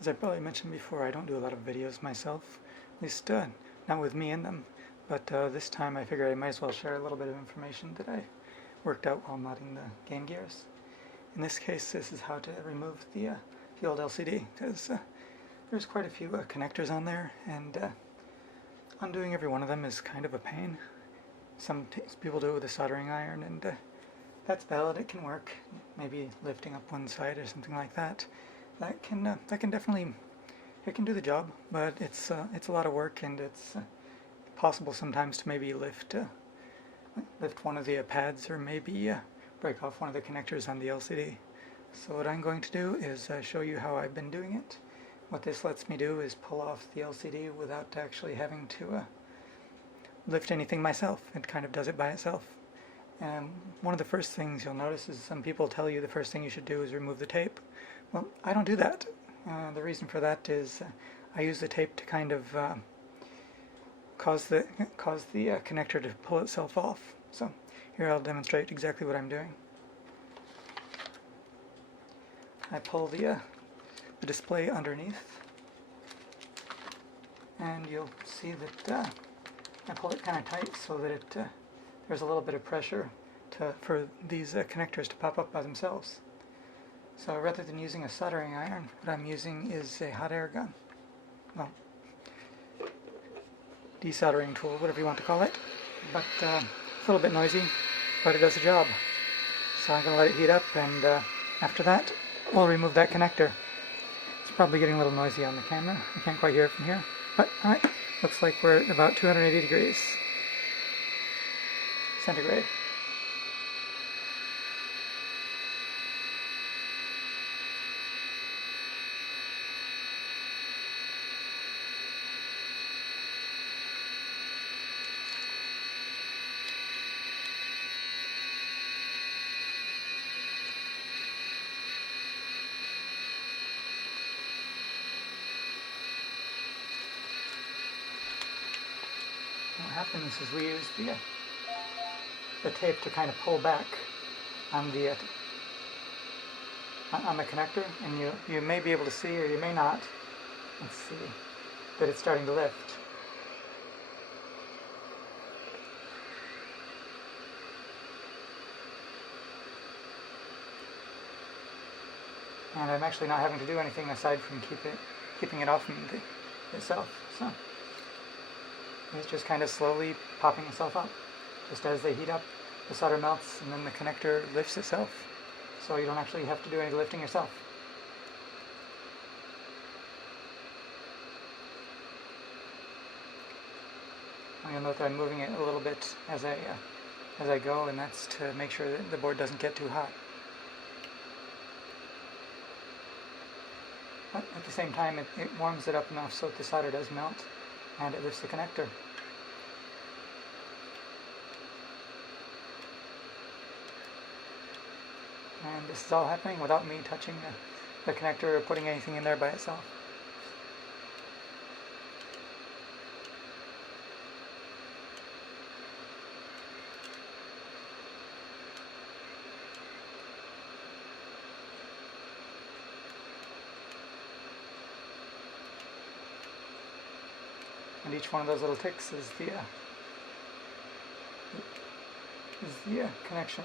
As I probably mentioned before, I don't do a lot of videos myself, at least not with me in them, but this time I figured I might as well share a little bit of information that I worked out while modding the game gears. In this case, this is how to remove the old LCD, because there's quite a few connectors on there, and undoing every one of them is kind of a pain. Some people do it with a soldering iron, and that's valid, it can work. Maybe lifting up one side or something like that. That can definitely, it can do the job, but it's a lot of work, and it's possible sometimes to maybe lift one of the pads, or maybe break off one of the connectors on the LCD. So what I'm going to do is show you how I've been doing it. What this lets me do is pull off the LCD without actually having to lift anything myself. It kind of does it by itself. And one of the first things you'll notice is some people tell you the first thing you should do is remove the tape. Well, I don't do that. The reason for that is I use the tape to kind of cause the connector to pull itself off. So here I'll demonstrate exactly what I'm doing. I pull the display underneath, and you'll see that I pull it kind of tight so that there's a little bit of pressure for these connectors to pop up by themselves. So rather than using a soldering iron, what I'm using is a hot air gun. Well, desoldering tool, whatever you want to call it. But it's a little bit noisy, but it does the job. So I'm going to let it heat up, and after that, we'll remove that connector. It's probably getting a little noisy on the camera. I can't quite hear it from here. But alright, looks like we're at about 280 degrees centigrade. What happens is we use the tape to kind of pull back on the connector, and you may be able to see, or you may not. Let's see that it's starting to lift. And I'm actually not having to do anything aside from keeping it off from itself. So it's just kind of slowly popping itself up. Just as they heat up, the solder melts, and then the connector lifts itself. So you don't actually have to do any lifting yourself. You'll note that I'm moving it a little bit as I go, and that's to make sure that the board doesn't get too hot. But at the same time, it warms it up enough so that the solder does melt, and it lifts the connector. And this is all happening without me touching the connector or putting anything in there by itself. And each one of those little ticks is the connection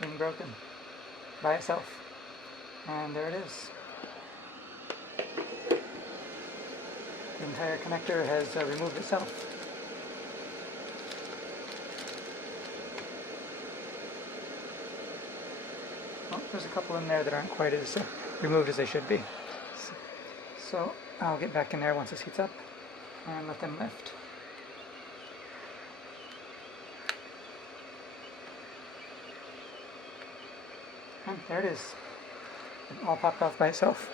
being broken by itself. And there it is. The entire connector has removed itself. Well, there's a couple in there that aren't quite as removed as they should be. So I'll get back in there once this heats up and let them lift. And there it is. It all popped off by itself.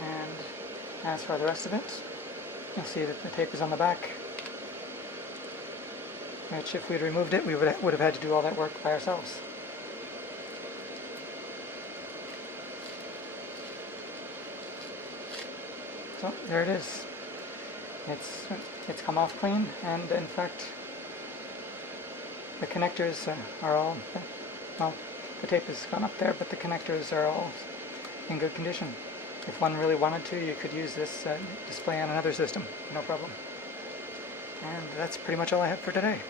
And as for the rest of it, you'll see that the tape is on the back, which if we'd removed it, we would have had to do all that work by ourselves. So there it is. It's come off clean, and in fact the connectors are all, well, the tape has gone up there, but the connectors are all in good condition. If one really wanted to, you could use this display on another system, no problem. And that's pretty much all I have for today.